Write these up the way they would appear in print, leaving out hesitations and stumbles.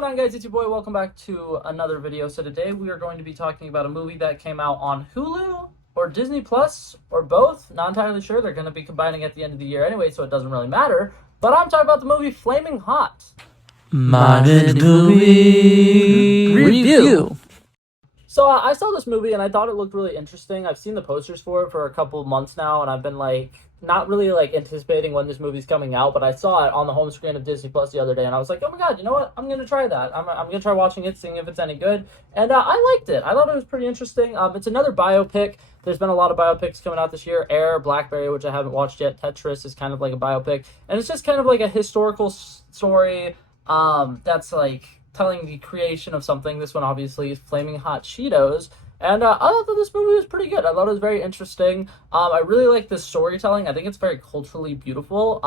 going on, guys? It's your boy. Welcome back to another video. So today we are going to be talking about a movie that came out on Hulu or Disney Plus or both. Not entirely sure. They're going to be combining at the end of the year anyway, so it doesn't really matter. But I'm talking about the movie Flaming Hot. Modern movie review. So I saw this movie and I thought it looked really interesting. I've seen the posters for it for a couple of months now, and I've been not really anticipating when this movie's coming out, but I saw it on the home screen of Disney Plus the other day, and I was like, oh my god, you know what? I'm gonna try that. I'm gonna try watching it, seeing if it's any good, and I liked it. I thought it was pretty interesting. It's another biopic. There's been a lot of biopics coming out this year. Air, Blackberry, which I haven't watched yet. Tetris is kind of like a biopic, and it's just kind of like a historical story. That's like telling the creation of something. This one obviously is Flaming Hot Cheetos. And I thought that this movie was pretty good. I thought it was very interesting. I really like the storytelling. I think it's very culturally beautiful.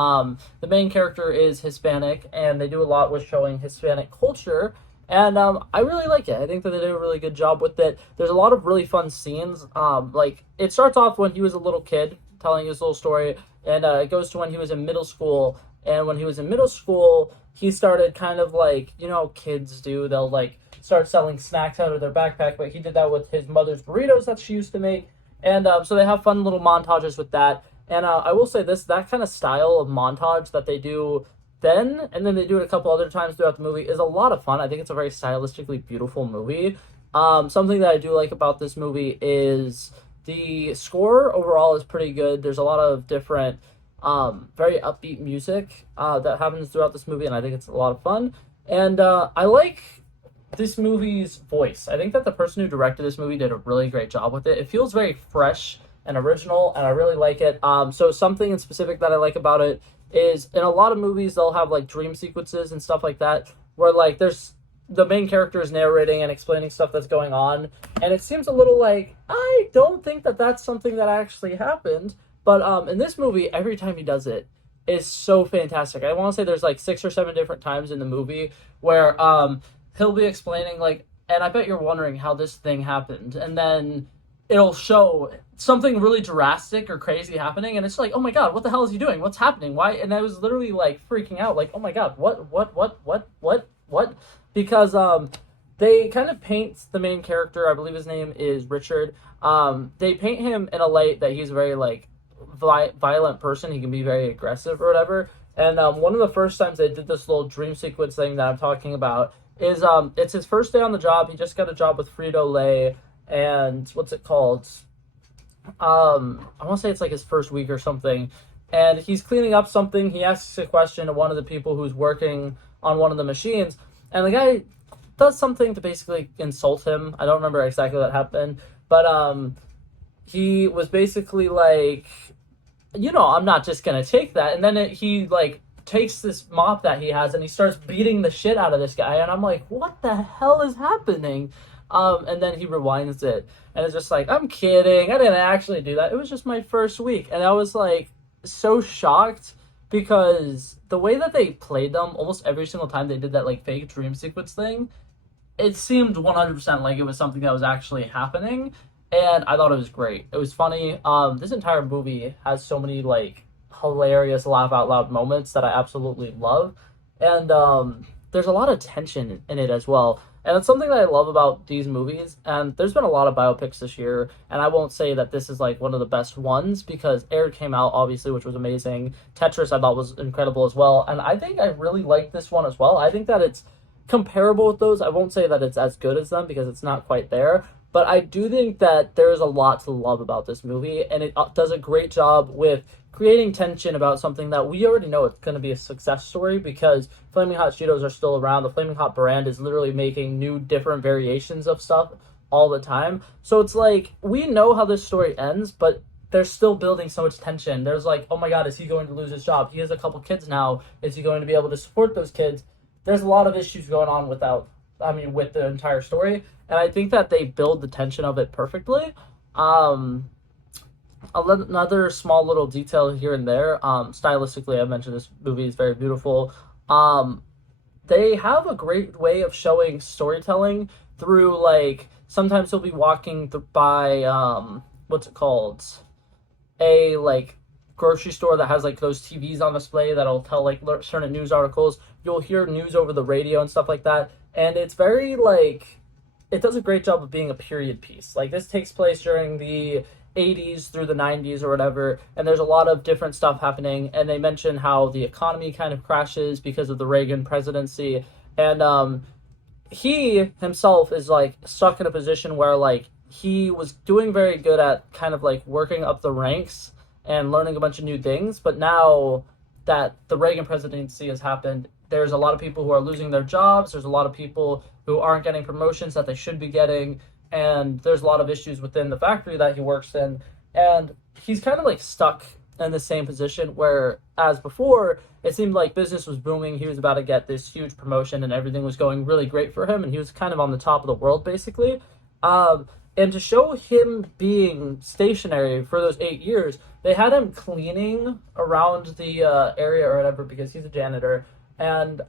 The main character is Hispanic, and they do a lot with showing Hispanic culture. And I really like it. I think that they do a really good job with it. There's a lot of really fun scenes. It starts off when he was a little kid, telling his little story, and it goes to when he was in middle school. And when he was in middle school, he started kind of kids do. They'll start selling snacks out of their backpack, but he did that with his mother's burritos that she used to make. And so they have fun little montages with that. And I will say that kind of style of montage that they do then, and then they do it a couple other times throughout the movie, is a lot of fun. I think it's a very stylistically beautiful movie. Something that I do like about this movie is the score overall is pretty good. There's a lot of different very upbeat music that happens throughout this movie, and I think it's a lot of fun. And I like this movie's voice. I think that the person who directed this movie did a really great job with it. It feels very fresh and original, and I really like it. So something in specific that I like about it is in a lot of movies they'll have dream sequences and stuff like that where there's the main character is narrating and explaining stuff that's going on, and it seems a little I don't think that that's something that actually happened. But in this movie, every time he does it is so fantastic. I want to say there's 6 or 7 different times in the movie where he'll be explaining and I bet you're wondering how this thing happened, and then it'll show something really drastic or crazy happening, and it's oh my god, what the hell is he doing? What's happening? Why? And I was literally freaking out, oh my god, what? Because they kind of paint the main character, I believe his name is Richard. They paint him in a light that he's very violent person. He can be very aggressive or whatever. And one of the first times they did this little dream sequence thing that I'm talking about is it's his first day on the job. He just got a job with Frito-Lay, and what's it called? I want to say it's his first week or something. And he's cleaning up something. He asks a question to one of the people who's working on one of the machines, and the guy does something to basically insult him. I don't remember exactly what happened, but he was basically I'm not just gonna take that. And then he takes this mop that he has and he starts beating the shit out of this guy, and I'm like, what the hell is happening? And then he rewinds it, and it's just I'm kidding, I didn't actually do that, it was just my first week. And I was so shocked, because the way that they played them almost every single time they did that fake dream sequence thing, it seemed 100% like it was something that was actually happening. And I thought it was great. It was funny. This entire movie has so many hilarious laugh out loud moments that I absolutely love. And there's a lot of tension in it as well. And it's something that I love about these movies. And there's been a lot of biopics this year, and I won't say that this is one of the best ones, because Air came out obviously, which was amazing. Tetris I thought was incredible as well. And I think I really like this one as well. I think that it's comparable with those. I won't say that it's as good as them, because it's not quite there. But I do think that there's a lot to love about this movie, and it does a great job with creating tension about something that we already know it's going to be a success story, because Flaming Hot Cheetos are still around. The Flaming Hot brand is literally making new, different variations of stuff all the time. So it's we know how this story ends, but they're still building so much tension. There's oh my god, is he going to lose his job? He has a couple kids now. Is he going to be able to support those kids? There's a lot of issues going on with the entire story, and I think that they build the tension of it perfectly. Another small little detail here and there, stylistically, I mentioned this movie is very beautiful. They have a great way of showing storytelling through sometimes he'll be walking by what's it called, a grocery store that has like those TVs on display that'll tell like certain news articles. You'll hear news over the radio and stuff like that, and it's very like it does a great job of being a period piece. Like this takes place during the 80s through the 90s or whatever, and there's a lot of different stuff happening, and they mention how the economy kind of crashes because of the Reagan presidency, and he himself is like stuck in a position where like he was doing very good at kind of like working up the ranks and learning a bunch of new things, but now that the Reagan presidency has happened, there's a lot of people who are losing their jobs, there's a lot of people who aren't getting promotions that they should be getting, and there's a lot of issues within the factory that he works in, and he's kind of like stuck in the same position where as before it seemed like business was booming, he was about to get this huge promotion and everything was going really great for him, and he was kind of on the top of the world basically. And to show him being stationary for those 8 years, they had him cleaning around the area or whatever because he's a janitor, and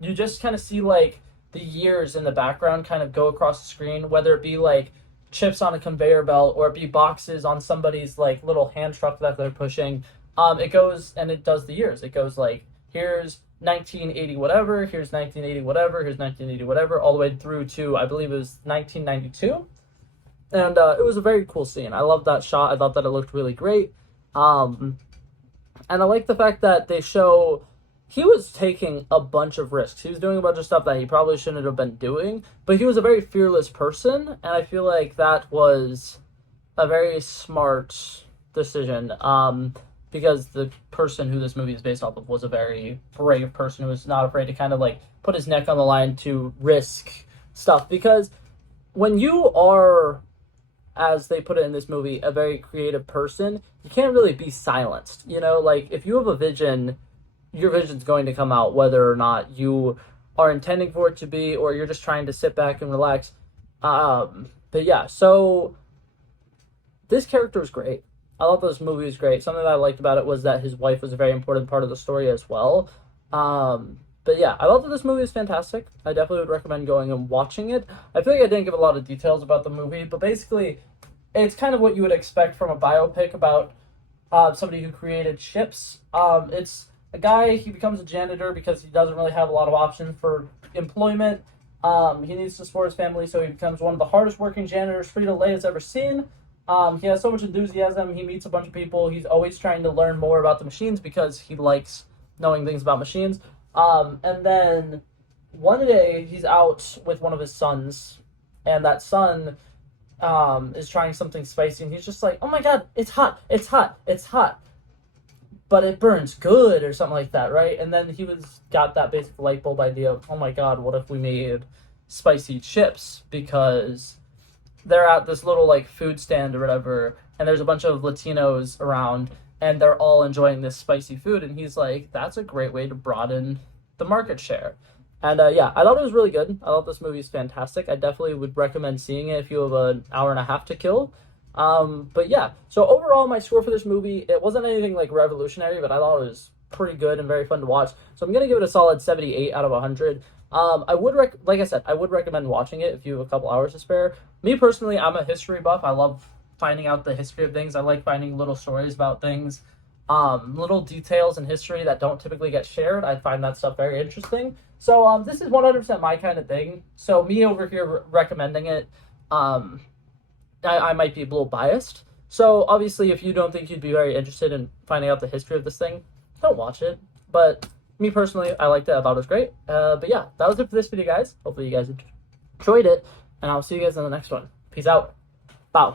you just kind of see like the years in the background kind of go across the screen, whether it be like chips on a conveyor belt or it be boxes on somebody's like little hand truck that they're pushing. It goes and it does the years. It goes like here's 1980 whatever, here's 1980 whatever, here's 1980 whatever, all the way through to I believe it was 1992. And it was a very cool scene. I loved that shot. I thought that it looked really great. And I like the fact that they show he was taking a bunch of risks. He was doing a bunch of stuff that he probably shouldn't have been doing, but he was a very fearless person, and I feel like that was a very smart decision, because the person who this movie is based off of was a very brave person who was not afraid to kind of like put his neck on the line to risk stuff, because when you are, as they put it in this movie, a very creative person, you can't really be silenced. You know, like if you have a vision, your vision's going to come out whether or not you are intending for it to be or you're just trying to sit back and relax. But yeah, so this character is great. I thought this movie was great. Something that I liked about it was that his wife was a very important part of the story as well. But yeah, I thought that this movie is fantastic. I definitely would recommend going and watching it. I feel like I didn't give a lot of details about the movie, but basically, it's kind of what you would expect from a biopic about somebody who created ships. It's a guy, he becomes a janitor because he doesn't really have a lot of options for employment. He needs to support his family, so he becomes one of the hardest working janitors Frito-Lay has ever seen. He has so much enthusiasm. He meets a bunch of people. He's always trying to learn more about the machines because he likes knowing things about machines. And then one day he's out with one of his sons, and that son is trying something spicy, and he's just like, oh my god, it's hot, it's hot, it's hot, but it burns good or something like that, right? And then he got that basic light bulb idea of, oh my god, what if we made spicy chips? Because they're at this little like food stand or whatever, and there's a bunch of Latinos around, and they're all enjoying this spicy food, and he's like, that's a great way to broaden the market share. And yeah, I thought it was really good. I thought this movie is fantastic. I definitely would recommend seeing it if you have an hour and a half to kill. But yeah, so overall my score for this movie, it wasn't anything like revolutionary, but I thought it was pretty good and very fun to watch. So I'm going to give it a solid 78 out of 100. I would like I said, I would recommend watching it if you have a couple hours to spare. Me personally, I'm a history buff. I love finding out the history of things. I like finding little stories about things, little details in history that don't typically get shared. I find that stuff very interesting. So this is 100% my kind of thing. So me over here recommending it, I might be a little biased. So obviously, if you don't think you'd be very interested in finding out the history of this thing, don't watch it. But me personally, I liked it. I thought it was great. But yeah, that was it for this video, guys. Hopefully you guys enjoyed it, and I'll see you guys in the next one. Peace out. Bow.